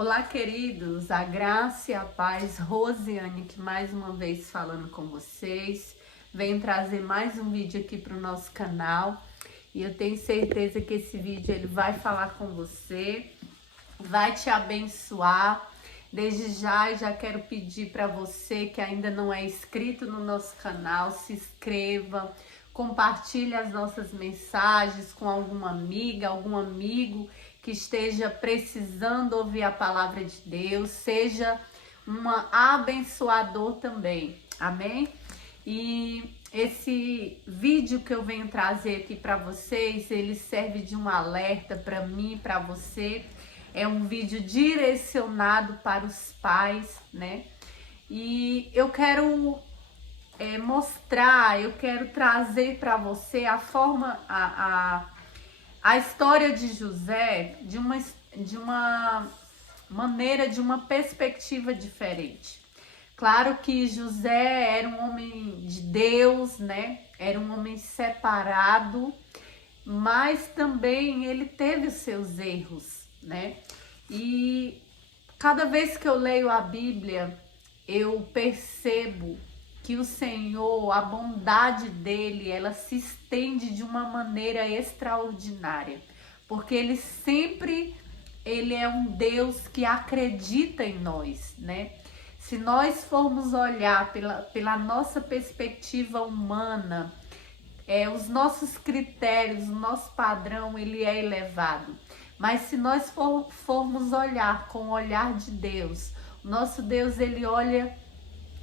Olá, queridos, a graça e a paz, Rosiane, que mais uma vez falando com vocês, venho trazer mais um vídeo aqui para o nosso canal e eu tenho certeza que esse vídeo ele vai falar com você, vai te abençoar. Desde já quero pedir para você que ainda não é inscrito no nosso canal, se inscreva, compartilhe as nossas mensagens com alguma amiga, algum amigo que esteja precisando ouvir a palavra de Deus, seja um abençoador também, amém? E esse vídeo que eu venho trazer aqui para vocês, ele serve de um alerta para mim e para você. É um vídeo direcionado para os pais, né? E eu quero mostrar, eu quero trazer para você a forma, a história de José de uma maneira, de uma perspectiva diferente. Claro que José era um homem de Deus, né? Era um homem separado, mas também ele teve os seus erros, né? E cada vez que eu leio a Bíblia, eu percebo que o Senhor, a bondade dele, ela se estende de uma maneira extraordinária, porque ele é um Deus que acredita em nós, né? Se nós formos olhar pela nossa perspectiva humana, os nossos critérios, o nosso padrão, ele é elevado. Mas se nós formos olhar com o olhar de Deus, o nosso Deus, ele olha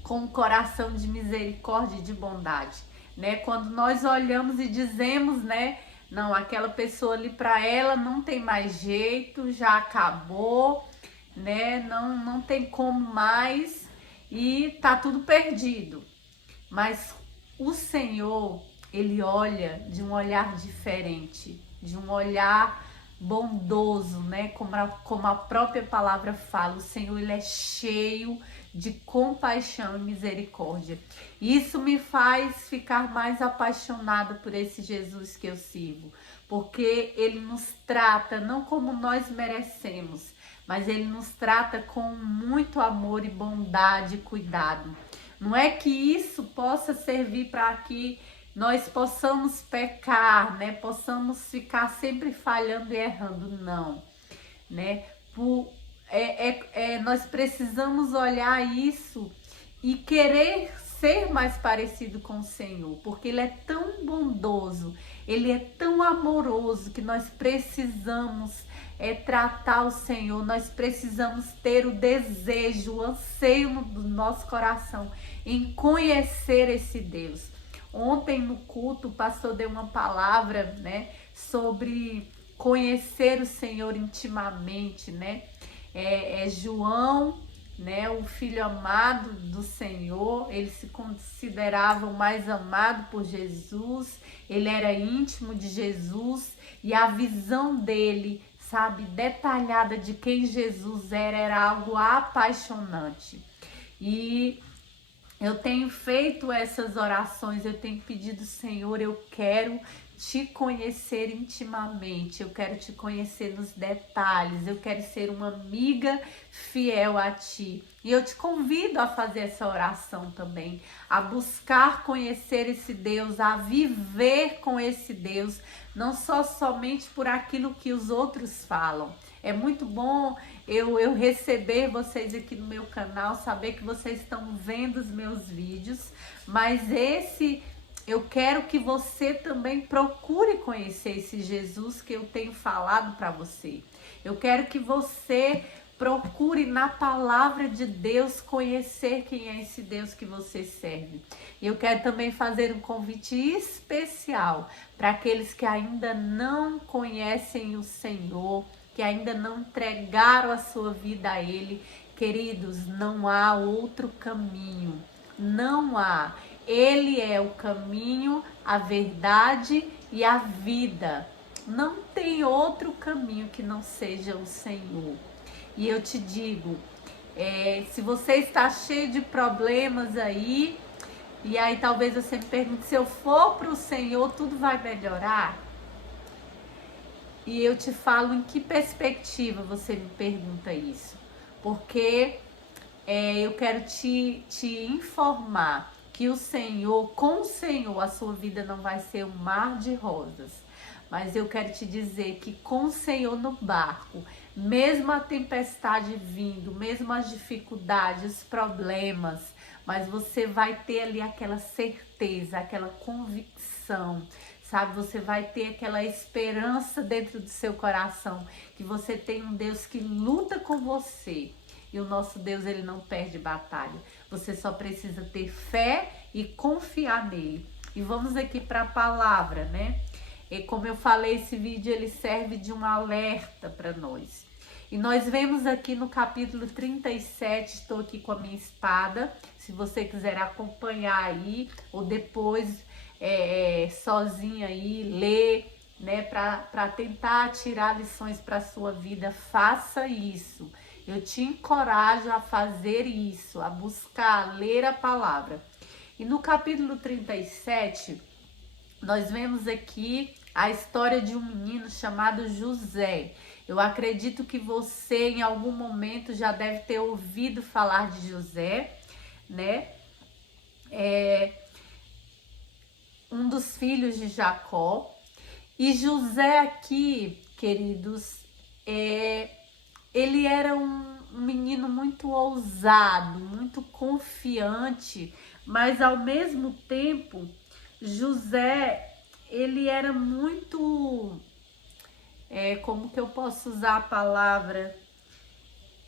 com um coração de misericórdia e de bondade, né? Quando nós olhamos e dizemos, né? Não, aquela pessoa ali, para ela não tem mais jeito, já acabou, né? Não tem como mais e tá tudo perdido. Mas o Senhor, ele olha de um olhar diferente, de um olhar bondoso, né? Como a própria palavra fala, o Senhor, ele é cheio de compaixão e misericórdia. Isso me faz ficar mais apaixonada por esse Jesus que eu sirvo, porque ele nos trata não como nós merecemos, mas ele nos trata com muito amor e bondade e cuidado. Não é que isso possa servir para que nós possamos pecar, né? Possamos ficar sempre falhando e errando, não, né? Nós precisamos olhar isso e querer ser mais parecido com o Senhor, porque ele é tão bondoso, ele é tão amoroso, que nós precisamos tratar o Senhor, nós precisamos ter o desejo, o anseio do nosso coração em conhecer esse Deus. Ontem no culto o pastor deu uma palavra, né, sobre conhecer o Senhor intimamente, né? João, né, o filho amado do Senhor, ele se considerava o mais amado por Jesus, ele era íntimo de Jesus e a visão dele, sabe, detalhada de quem Jesus era algo apaixonante. E eu tenho feito essas orações, eu tenho pedido, Senhor, eu quero te conhecer intimamente, eu quero te conhecer nos detalhes, eu quero ser uma amiga fiel a ti. E eu te convido a fazer essa oração também, a buscar conhecer esse Deus, a viver com esse Deus, não somente por aquilo que os outros falam. É muito bom eu receber vocês aqui no meu canal, saber que vocês estão vendo os meus vídeos, mas eu quero que você também procure conhecer esse Jesus que eu tenho falado para você. Eu quero que você procure na palavra de Deus conhecer quem é esse Deus que você serve. E eu quero também fazer um convite especial para aqueles que ainda não conhecem o Senhor, que ainda não entregaram a sua vida a Ele. Queridos, não há outro caminho, não há. Ele é o caminho, a verdade e a vida. Não tem outro caminho que não seja o Senhor. E eu te digo, se você está cheio de problemas aí, e aí talvez você me pergunte, se eu for para o Senhor, tudo vai melhorar? E eu te falo em que perspectiva você me pergunta isso. porque eu quero te informar que com o Senhor, a sua vida não vai ser um mar de rosas. Mas eu quero te dizer que com o Senhor no barco, mesmo a tempestade vindo, mesmo as dificuldades, os problemas, mas você vai ter ali aquela certeza, aquela convicção, sabe? Você vai ter aquela esperança dentro do seu coração, que você tem um Deus que luta com você. E o nosso Deus, ele não perde batalha. Você só precisa ter fé e confiar nele. E vamos aqui para a palavra, né? E como eu falei, esse vídeo ele serve de um alerta para nós. E nós vemos aqui no capítulo 37, estou aqui com a minha espada. Se você quiser acompanhar aí, ou depois sozinha aí, ler, né? Para tentar tirar lições para a sua vida, faça isso. Eu te encorajo a fazer isso, a buscar, a ler a palavra. E no capítulo 37, nós vemos aqui a história de um menino chamado José. Eu acredito que você em algum momento já deve ter ouvido falar de José, né? Um dos filhos de Jacó. E José aqui, queridos, ele era um menino muito ousado, muito confiante, mas ao mesmo tempo, José, ele era muito, como que eu posso usar a palavra?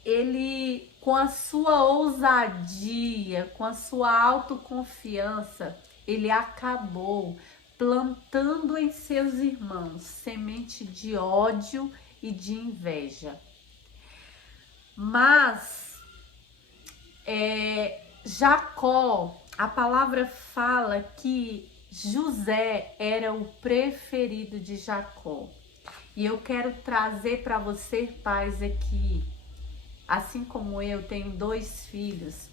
Ele, com a sua ousadia, com a sua autoconfiança, ele acabou plantando em seus irmãos semente de ódio e de inveja. Mas Jacó, a palavra fala que José era o preferido de Jacó. E eu quero trazer para você, pais, aqui, assim como eu tenho 2 filhos,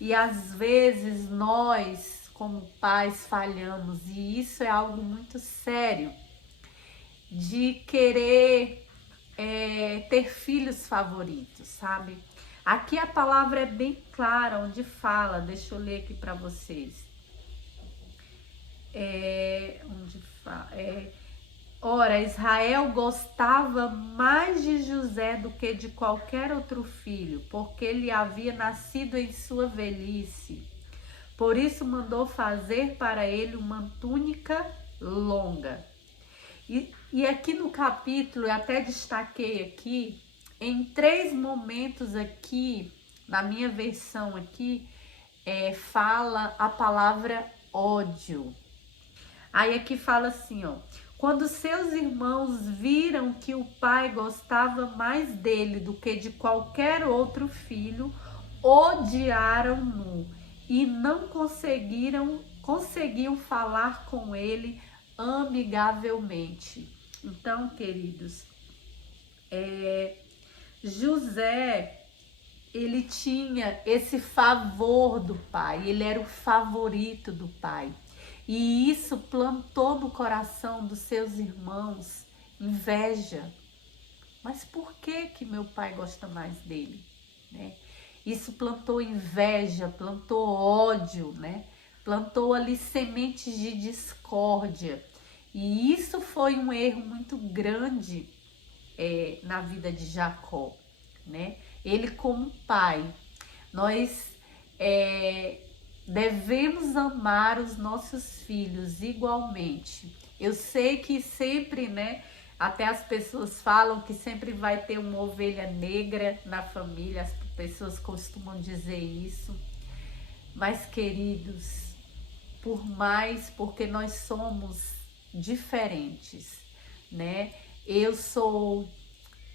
e às vezes nós, como pais, falhamos, e isso é algo muito sério, de querer ter filhos favoritos, sabe? Aqui a palavra é bem clara, onde fala, deixa eu ler aqui para vocês. Ora, Israel gostava mais de José do que de qualquer outro filho, porque ele havia nascido em sua velhice. Por isso mandou fazer para ele uma túnica longa. E aqui no capítulo, eu até destaquei aqui, em 3 momentos aqui, na minha versão aqui, fala a palavra ódio. Aí aqui fala assim, ó: quando seus irmãos viram que o pai gostava mais dele do que de qualquer outro filho, odiaram-no e não conseguiam falar com ele amigavelmente. Então, queridos, José, ele tinha esse favor do pai, ele era o favorito do pai. E isso plantou no coração dos seus irmãos inveja. Mas por que meu pai gosta mais dele? Né? Isso plantou inveja, plantou ódio, né? Plantou ali sementes de discórdia. E isso foi um erro muito grande na vida de Jacó, né? Ele como pai, nós devemos amar os nossos filhos igualmente. Eu sei que sempre, né? Até as pessoas falam que sempre vai ter uma ovelha negra na família, as pessoas costumam dizer isso. Mas, queridos, porque nós somos diferentes, né?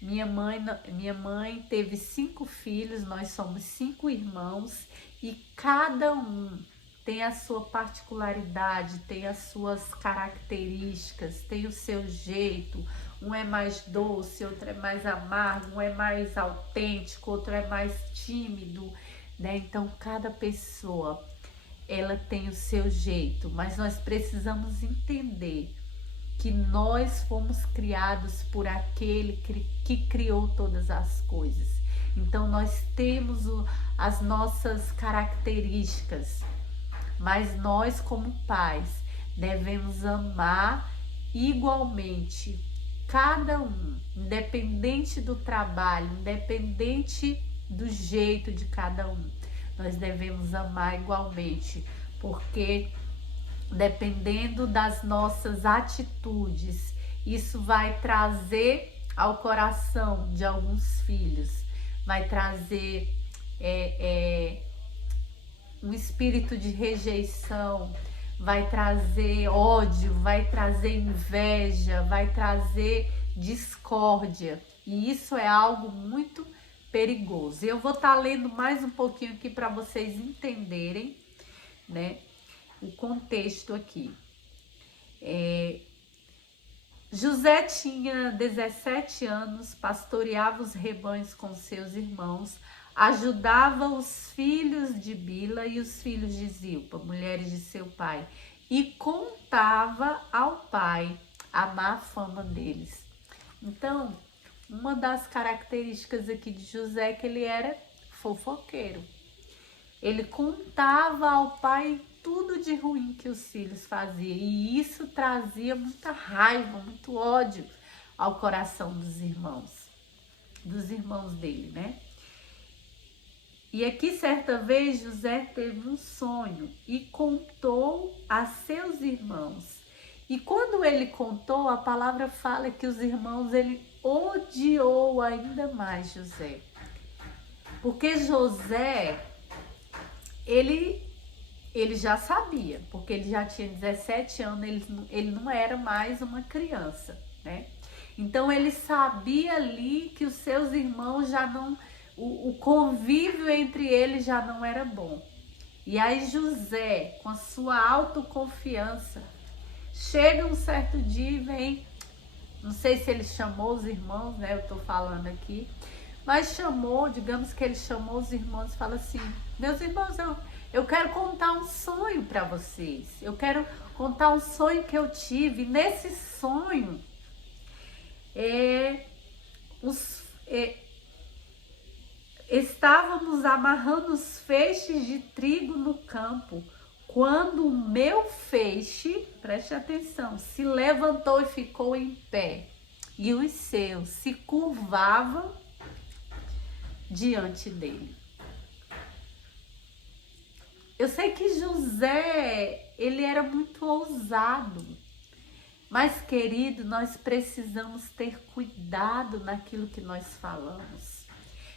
Minha mãe teve 5 filhos, nós somos 5 irmãos e cada um tem a sua particularidade, tem as suas características, tem o seu jeito. Um é mais doce, outro é mais amargo, um é mais autêntico, outro é mais tímido, né? Então, cada pessoa, ela tem o seu jeito, mas nós precisamos entender que nós fomos criados por aquele que criou todas as coisas. Então nós temos as nossas características, mas nós como pais devemos amar igualmente cada um, independente do trabalho, independente do jeito de cada um. Nós devemos amar igualmente, porque dependendo das nossas atitudes, isso vai trazer ao coração de alguns filhos, vai trazer um espírito de rejeição, vai trazer ódio, vai trazer inveja, vai trazer discórdia. E isso é algo muito perigoso. Eu vou estar lendo mais um pouquinho aqui para vocês entenderem, né, o contexto aqui. José tinha 17 anos, pastoreava os rebanhos com seus irmãos, ajudava os filhos de Bila e os filhos de Zilpa, mulheres de seu pai, e contava ao pai a má fama deles. Então, uma das características aqui de José é que ele era fofoqueiro. Ele contava ao pai tudo de ruim que os filhos faziam, e isso trazia muita raiva, muito ódio ao coração dos irmãos dele, né? E aqui certa vez José teve um sonho e contou a seus irmãos. E quando ele contou, a palavra fala que os irmãos, ele odiou ainda mais José. Porque José, ele já sabia, porque ele já tinha 17 anos, ele não era mais uma criança, né? Então ele sabia ali que os seus irmãos já não, o convívio entre eles já não era bom. E aí José, com a sua autoconfiança, chega um certo dia e vem, não sei se ele chamou os irmãos, né? Eu tô falando aqui, mas chamou, digamos que ele chamou os irmãos e fala assim: meus irmãos, eu quero contar um sonho para vocês. Eu quero contar um sonho que eu tive. Nesse sonho, estávamos amarrando os feixes de trigo no campo, quando o meu feixe, preste atenção, se levantou e ficou em pé, e os seus se curvavam diante dele. Eu sei que José, ele era muito ousado, mas, querido, nós precisamos ter cuidado naquilo que nós falamos.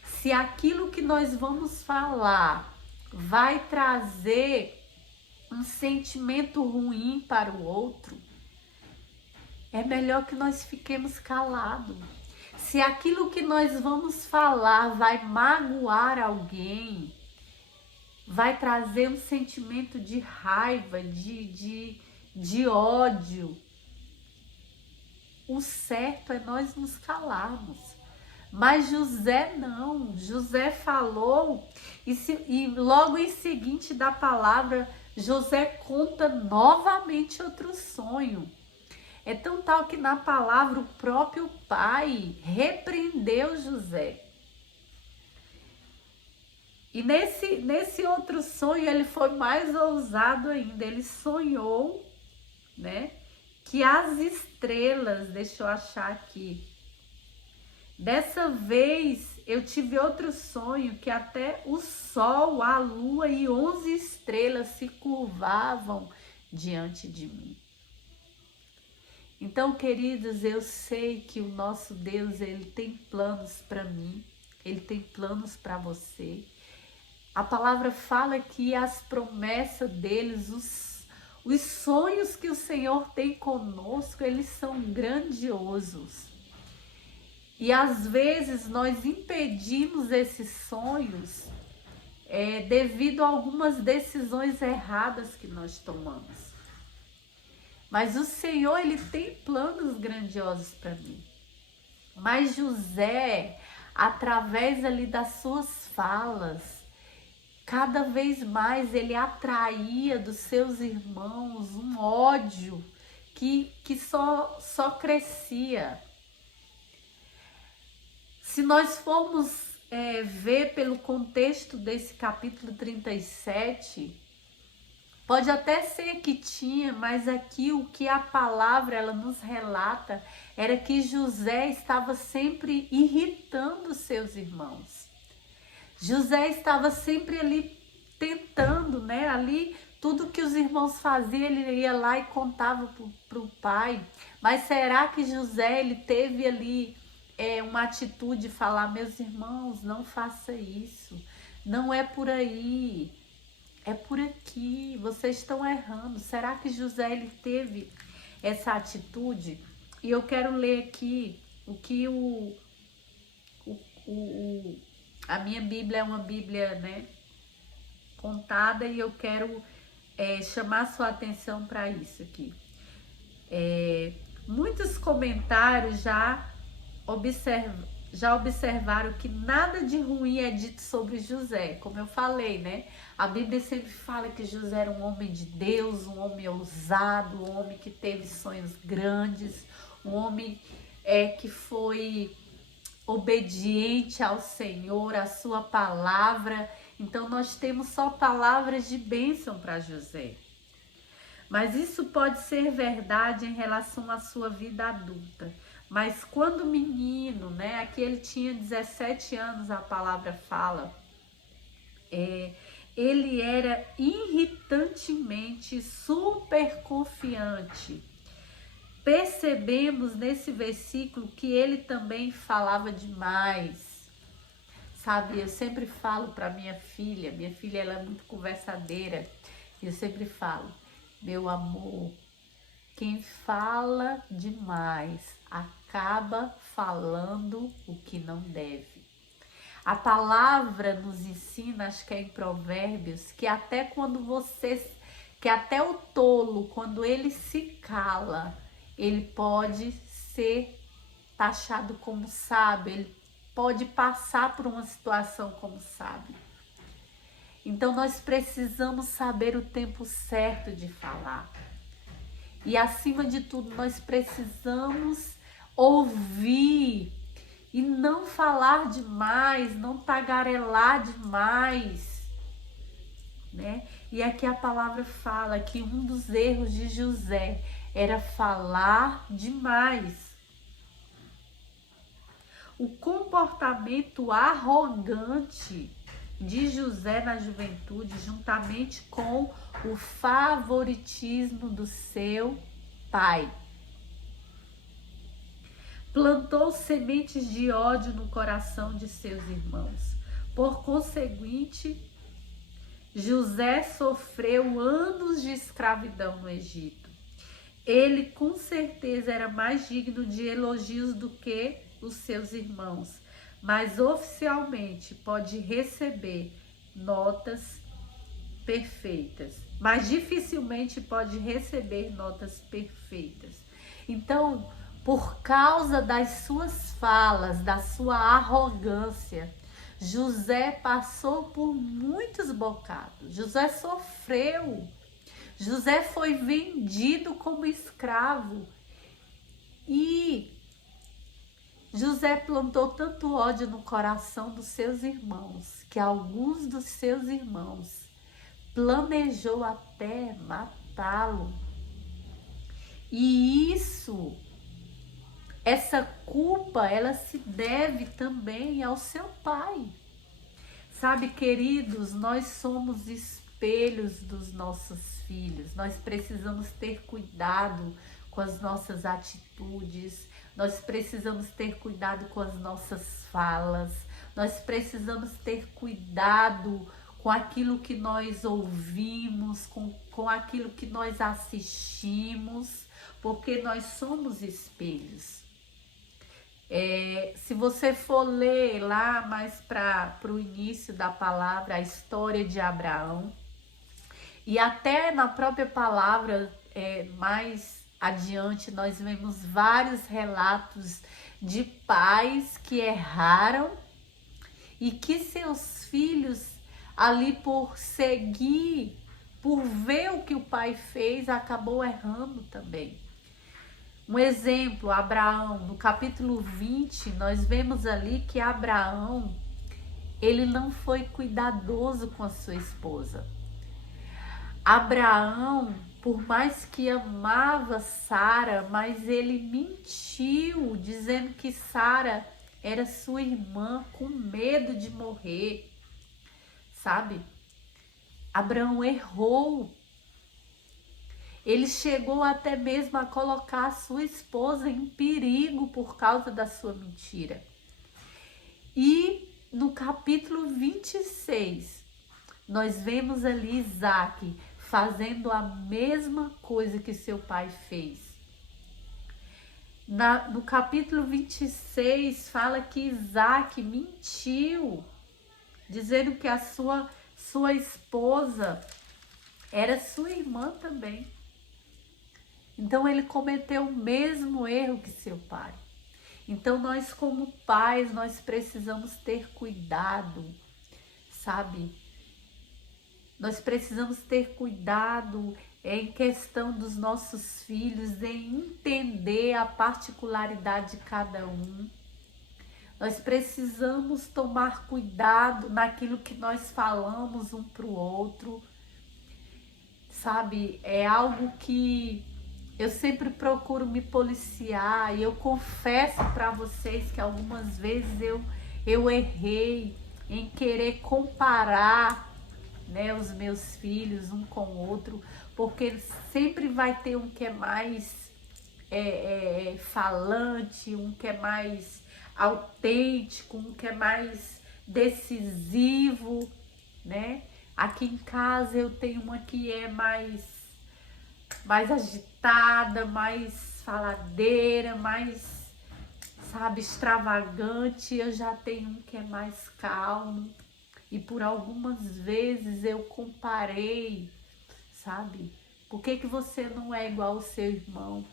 Se aquilo que nós vamos falar vai trazer um sentimento ruim para o outro, é melhor que nós fiquemos calados. Se aquilo que nós vamos falar vai magoar alguém, vai trazer um sentimento de raiva, de ódio, o certo é nós nos calarmos. Mas José não, José falou, e logo em seguinte da palavra, José conta novamente outro sonho. É tão tal que na palavra o próprio pai repreendeu José. E nesse outro sonho ele foi mais ousado ainda. Ele sonhou, né, que as estrelas, deixa eu achar aqui. Dessa vez eu tive outro sonho que até o sol, a lua e 11 estrelas se curvavam diante de mim. Então, queridos, eu sei que o nosso Deus, ele tem planos para mim, ele tem planos para você. A palavra fala que as promessas deles, os sonhos que o Senhor tem conosco, eles são grandiosos. E às vezes nós impedimos esses sonhos devido a algumas decisões erradas que nós tomamos. Mas o Senhor, ele tem planos grandiosos para mim. Mas José, através ali das suas falas, cada vez mais ele atraía dos seus irmãos um ódio que só crescia. Se nós formos ver pelo contexto desse capítulo 37, pode até ser que tinha, mas aqui o que a palavra ela nos relata era que José estava sempre irritando seus irmãos. José estava sempre ali tentando, né? Ali tudo que os irmãos faziam, ele ia lá e contava para o pai. Mas será que José ele teve ali uma atitude de falar, meus irmãos, não faça isso, não é por aí, é por aqui, vocês estão errando? Será que José ele teve essa atitude? E eu quero ler aqui o que a minha Bíblia é uma Bíblia, né, contada, e eu quero chamar sua atenção para isso aqui. Muitos comentários já observaram que nada de ruim é dito sobre José, como eu falei, né? A Bíblia sempre fala que José era um homem de Deus, um homem ousado, um homem que teve sonhos grandes, um homem que foi obediente ao Senhor, à sua palavra. Então nós temos só palavras de bênção para José. Mas isso pode ser verdade em relação à sua vida adulta. Mas quando menino, né, aqui ele tinha 17 anos, a palavra fala, ele era irritantemente super confiante. Percebemos nesse versículo que ele também falava demais. Sabe, eu sempre falo para minha filha ela é muito conversadeira, e eu sempre falo, meu amor, quem fala demais acaba falando o que não deve. A palavra nos ensina, acho que é em Provérbios, que até o tolo, quando ele se cala, ele pode ser taxado como sábio, ele pode passar por uma situação como sábio. Então nós precisamos saber o tempo certo de falar. E acima de tudo, nós precisamos ouvir e não falar demais, não tagarelar demais, né? E aqui a palavra fala que um dos erros de José era falar demais. O comportamento arrogante de José na juventude, juntamente com o favoritismo do seu pai, plantou sementes de ódio no coração de seus irmãos. Por conseguinte, José sofreu anos de escravidão no Egito. Ele com certeza era mais digno de elogios do que os seus irmãos, mas oficialmente pode receber notas perfeitas, mas dificilmente pode receber notas perfeitas. Então, por causa das suas falas, da sua arrogância, José passou por muitos bocados. José sofreu. José foi vendido como escravo. E José plantou tanto ódio no coração dos seus irmãos, que alguns dos seus irmãos planejou até matá-lo. E essa culpa, ela se deve também ao seu pai. Sabe, queridos, nós somos espelhos dos nossos filhos. Nós precisamos ter cuidado com as nossas atitudes. Nós precisamos ter cuidado com as nossas falas. Nós precisamos ter cuidado com aquilo que nós ouvimos, com aquilo que nós assistimos, porque nós somos espelhos. Se você for ler lá mais para o início da palavra, a história de Abraão, e até na própria palavra, mais adiante, nós vemos vários relatos de pais que erraram e que seus filhos, ali por seguir, por ver o que o pai fez, acabou errando também. Um exemplo, Abraão, no capítulo 20, nós vemos ali que Abraão, ele não foi cuidadoso com a sua esposa. Abraão, por mais que amava Sara, mas ele mentiu, dizendo que Sara era sua irmã, com medo de morrer, sabe? Abraão errou. Ele chegou até mesmo a colocar a sua esposa em perigo por causa da sua mentira. E no capítulo 26, nós vemos ali Isaac fazendo a mesma coisa que seu pai fez. No capítulo 26 fala que Isaac mentiu, dizendo que a sua esposa era sua irmã também. Então ele cometeu o mesmo erro que seu pai. Então nós como pais, nós precisamos ter cuidado, sabe? Nós precisamos ter cuidado em questão dos nossos filhos, em entender a particularidade de cada um. Nós precisamos tomar cuidado naquilo que nós falamos um para o outro, sabe? É algo que eu sempre procuro me policiar e eu confesso para vocês que algumas vezes eu errei em querer comparar, né, os meus filhos um com o outro, porque sempre vai ter um que é mais falante, um que é mais autêntico, um que é mais decisivo, né? Aqui em casa eu tenho uma que é mais agitada, mais faladeira, mais, sabe, extravagante. Eu já tenho um que é mais calmo. E por algumas vezes eu comparei, sabe? Por que você não é igual ao seu irmão?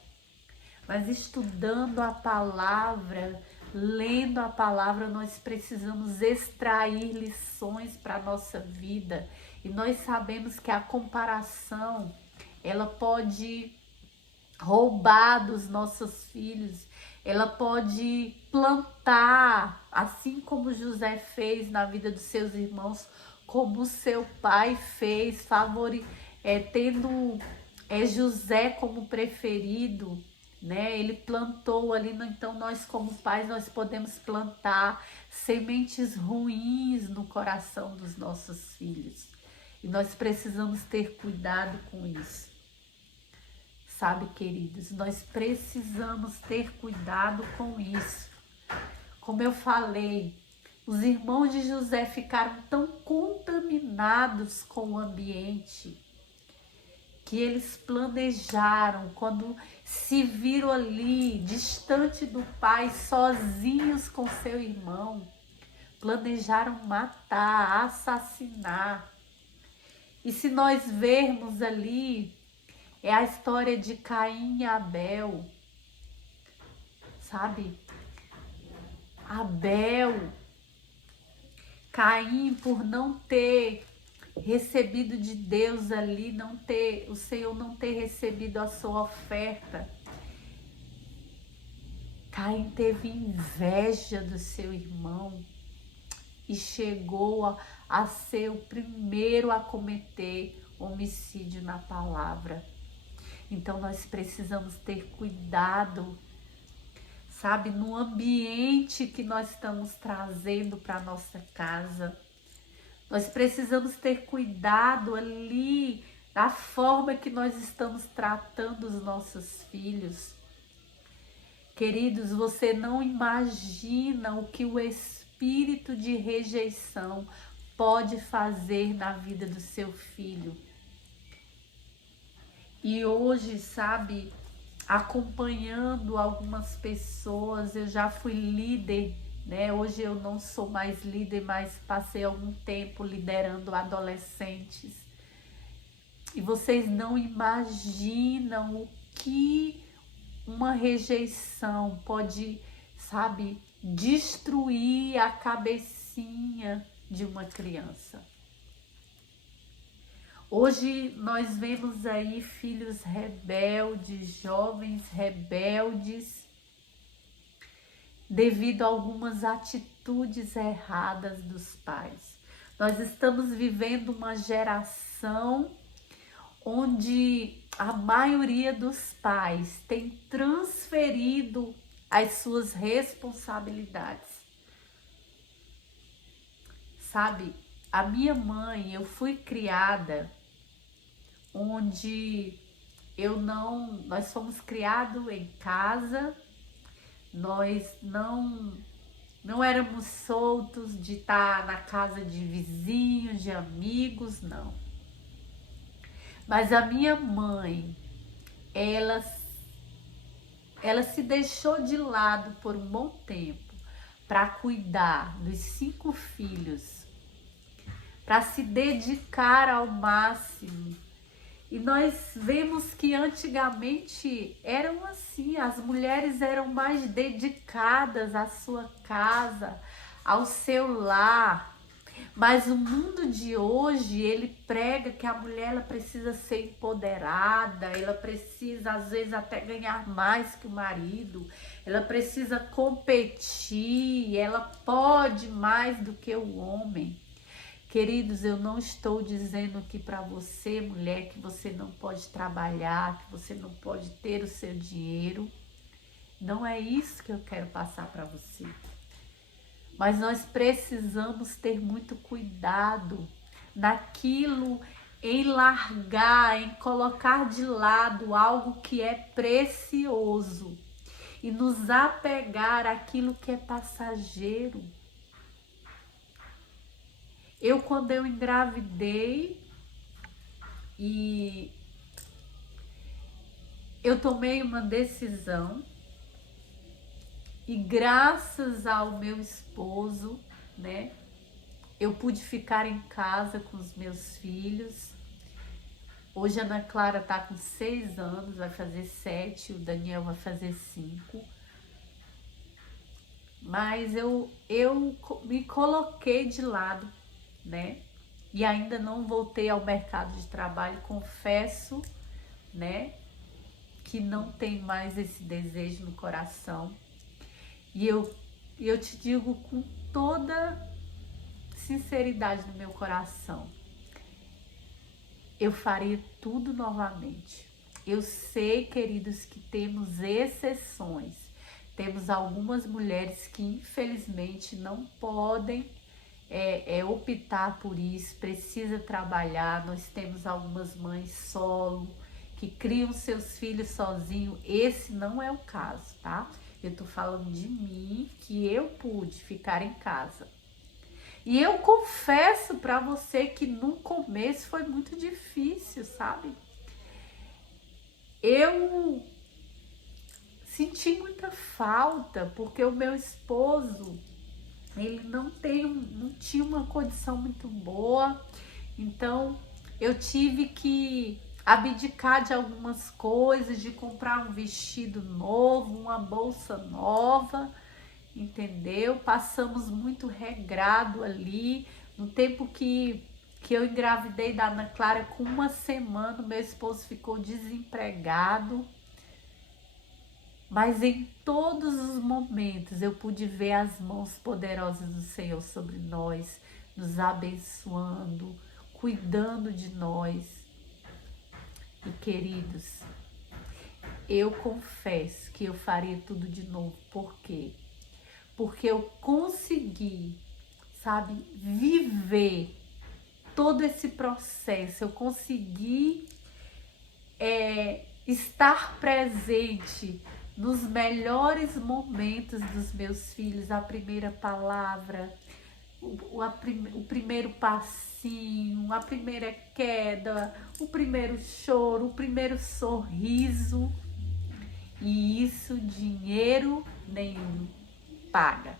Mas estudando a palavra, lendo a palavra, nós precisamos extrair lições para a nossa vida. E nós sabemos que a comparação, ela pode roubar dos nossos filhos, ela pode plantar, assim como José fez na vida dos seus irmãos, como seu pai fez, tendo José como preferido, né? Ele plantou ali, então nós como pais, nós podemos plantar sementes ruins no coração dos nossos filhos. E nós precisamos ter cuidado com isso. Sabe, queridos, nós precisamos ter cuidado com isso. Como eu falei, os irmãos de José ficaram tão contaminados com o ambiente que eles planejaram, quando se viram ali, distante do pai, sozinhos com seu irmão, planejaram matar, assassinar. E se nós vermos ali, é a história de Caim e Abel, sabe? Caim, por não ter recebido de Deus ali, o Senhor não ter recebido a sua oferta, Caim teve inveja do seu irmão e chegou a ser o primeiro a cometer homicídio na palavra. Então nós precisamos ter cuidado, sabe, no ambiente que nós estamos trazendo para a nossa casa. Nós precisamos ter cuidado ali da forma que nós estamos tratando os nossos filhos. Queridos, você não imagina o que o espírito de rejeição pode fazer na vida do seu filho. E hoje, sabe, acompanhando algumas pessoas, eu já fui líder, né? Hoje eu não sou mais líder, mas passei algum tempo liderando adolescentes. E vocês não imaginam o que uma rejeição pode, sabe, destruir a cabecinha de uma criança. Hoje nós vemos aí filhos rebeldes, jovens rebeldes, devido a algumas atitudes erradas dos pais. Nós estamos vivendo uma geração onde a maioria dos pais tem transferido as suas responsabilidades. Sabe, a minha mãe, eu fui criada onde nós fomos criados em casa, nós não éramos soltos de estar na casa de vizinhos, de amigos, não. Mas a minha mãe, ela se deixou de lado por um bom tempo para cuidar dos 5 filhos, para se dedicar ao máximo. E nós vemos que antigamente eram assim, as mulheres eram mais dedicadas à sua casa, ao seu lar. Mas o mundo de hoje, ele prega que a mulher ela precisa ser empoderada, ela precisa às vezes até ganhar mais que o marido, ela precisa competir, ela pode mais do que o homem. Queridos, eu não estou dizendo aqui para você, mulher, que você não pode trabalhar, que você não pode ter o seu dinheiro. Não é isso que eu quero passar para você. Mas nós precisamos ter muito cuidado naquilo, em largar, em colocar de lado algo que é precioso e nos apegar àquilo que é passageiro. Quando eu engravidei e eu tomei uma decisão e graças ao meu esposo, né, eu pude ficar em casa com os meus filhos. Hoje a Ana Clara tá com 6 anos, vai fazer 7, o Daniel vai fazer 5. Mas eu me coloquei de lado, né? E ainda não voltei ao mercado de trabalho, confesso, né, que não tem mais esse desejo no coração. E eu te digo com toda sinceridade no meu coração, eu faria tudo novamente. Eu sei, queridos, que temos exceções. Temos algumas mulheres que infelizmente não podem optar por isso, precisa trabalhar. Nós temos algumas mães solo que criam seus filhos sozinhos. Esse não é o caso, tá? Eu tô falando de mim, que eu pude ficar em casa. E eu confesso para você que no começo foi muito difícil, sabe? Eu senti muita falta, porque o meu esposo, ele não tinha uma condição muito boa, então eu tive que abdicar de algumas coisas, de comprar um vestido novo, uma bolsa nova, entendeu? Passamos muito regrado ali. No tempo que eu engravidei da Ana Clara, com 1 semana, meu esposo ficou desempregado. Mas em todos os momentos eu pude ver as mãos poderosas do Senhor sobre nós, nos abençoando, cuidando de nós. E queridos, eu confesso que eu faria tudo de novo. Por quê? Porque eu consegui, sabe, viver todo esse processo. Eu consegui estar presente nos melhores momentos dos meus filhos. A primeira palavra, o primeiro passinho, a primeira queda, o primeiro choro, o primeiro sorriso. E isso dinheiro nenhum paga.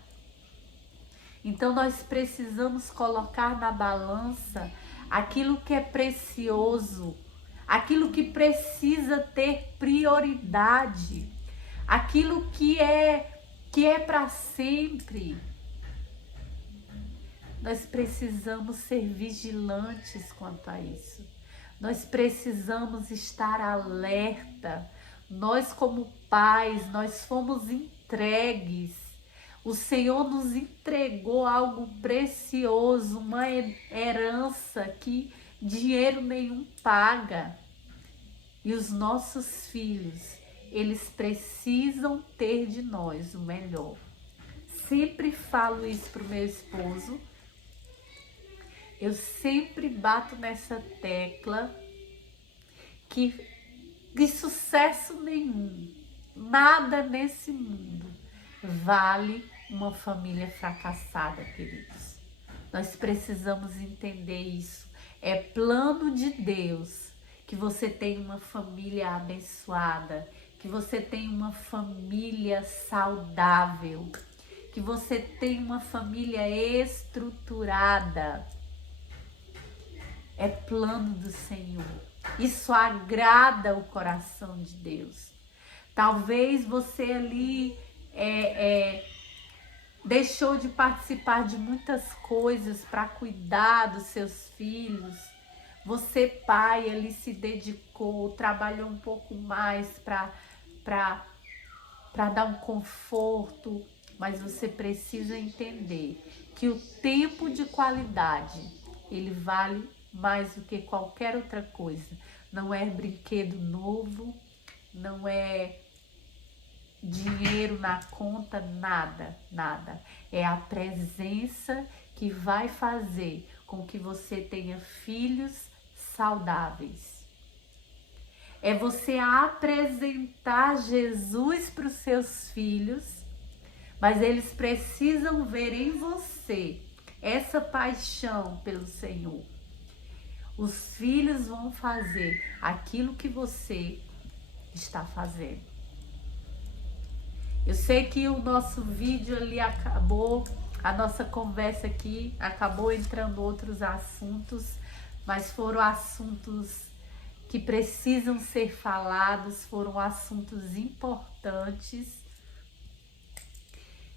Então nós precisamos colocar na balança aquilo que é precioso, aquilo que precisa ter prioridade, aquilo que é para sempre. Nós precisamos ser vigilantes quanto a isso. Nós precisamos estar alerta. Nós como pais, nós fomos entregues O Senhor nos entregou algo precioso, uma herança que dinheiro nenhum paga. E os nossos filhos, eles precisam ter de nós o melhor. Sempre falo isso pro meu esposo. Eu sempre bato nessa tecla que de sucesso nenhum, nada nesse mundo vale uma família fracassada, queridos. Nós precisamos entender isso. É plano de Deus que você tenha uma família abençoada, que você tenha uma família saudável, que você tenha uma família estruturada. É plano do Senhor. Isso agrada o coração de Deus. Talvez você ali deixou de participar de muitas coisas para cuidar dos seus filhos. Você, pai, ali se dedicou, trabalhou um pouco mais para dar um conforto, mas você precisa entender que o tempo de qualidade, ele vale mais do que qualquer outra coisa. Não é brinquedo novo, não é dinheiro na conta, nada, nada. É a presença que vai fazer com que você tenha filhos saudáveis. É você apresentar Jesus para os seus filhos, mas eles precisam ver em você essa paixão pelo Senhor. Os filhos vão fazer aquilo que você está fazendo. Eu sei que o nosso vídeo ali acabou, a nossa conversa aqui acabou entrando outros assuntos, mas foram assuntos que precisam ser falados, foram assuntos importantes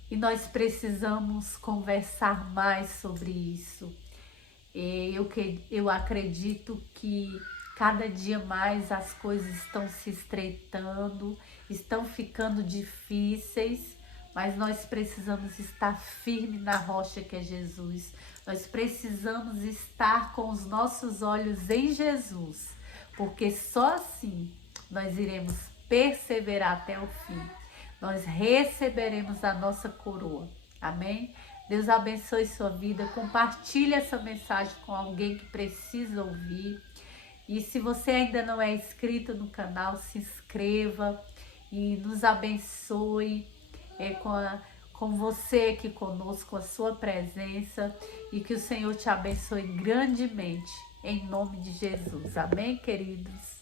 e nós precisamos conversar mais sobre isso. Eu acredito que cada dia mais as coisas estão se estreitando, estão ficando difíceis, mas nós precisamos estar firme na rocha que é Jesus. Nós precisamos estar com os nossos olhos em Jesus, porque só assim nós iremos perseverar até o fim. Nós receberemos a nossa coroa. Amém? Deus abençoe sua vida. Compartilhe essa mensagem com alguém que precisa ouvir. E se você ainda não é inscrito no canal, se inscreva e nos abençoe com você aqui conosco, com a sua presença, e que o Senhor te abençoe grandemente, em nome de Jesus. Amém, queridos?